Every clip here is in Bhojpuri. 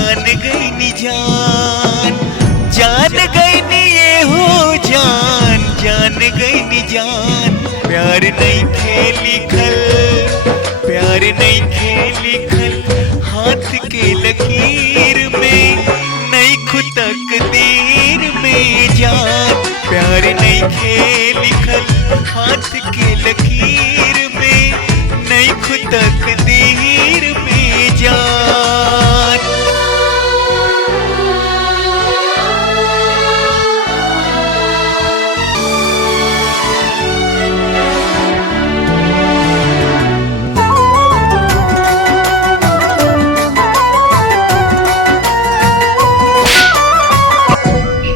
जान गई नी जान, जान गई नी ये हो जान गई नी जान। प्यार नहीं खेली खल, प्यार नहीं खेली खल, हाथ के लकीर में नहीं खुद तकदीर में जान। प्यार नहीं खेली खल, हाथ के लकीर में नहीं खुद तकदीर में जान।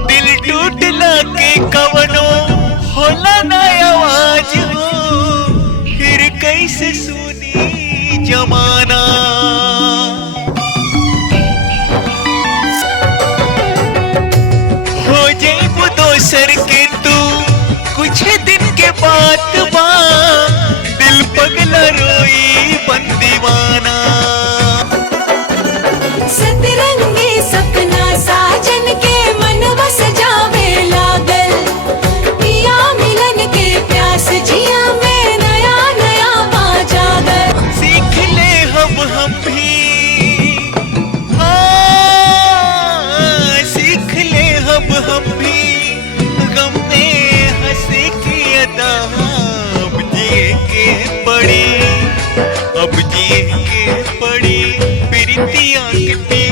दिल टूटला के कवनो होला ना आवाज हो, फिर कैसे सुनी जमाना। हो जाइबू दोसर के तू कुछ दिन के बाद बा, दिल पगला रोई बन दीवाना। सतरंगी सपना साजन के मन बस जावे लागल, पिया मिलन के प्यास जिया में नया नया पा जागल। सीख ले हम भी सीख ले हम भी गम में हंसी की अदा। अब जिए के पड़ी, अब जिए के पड़ी प्रीतिया के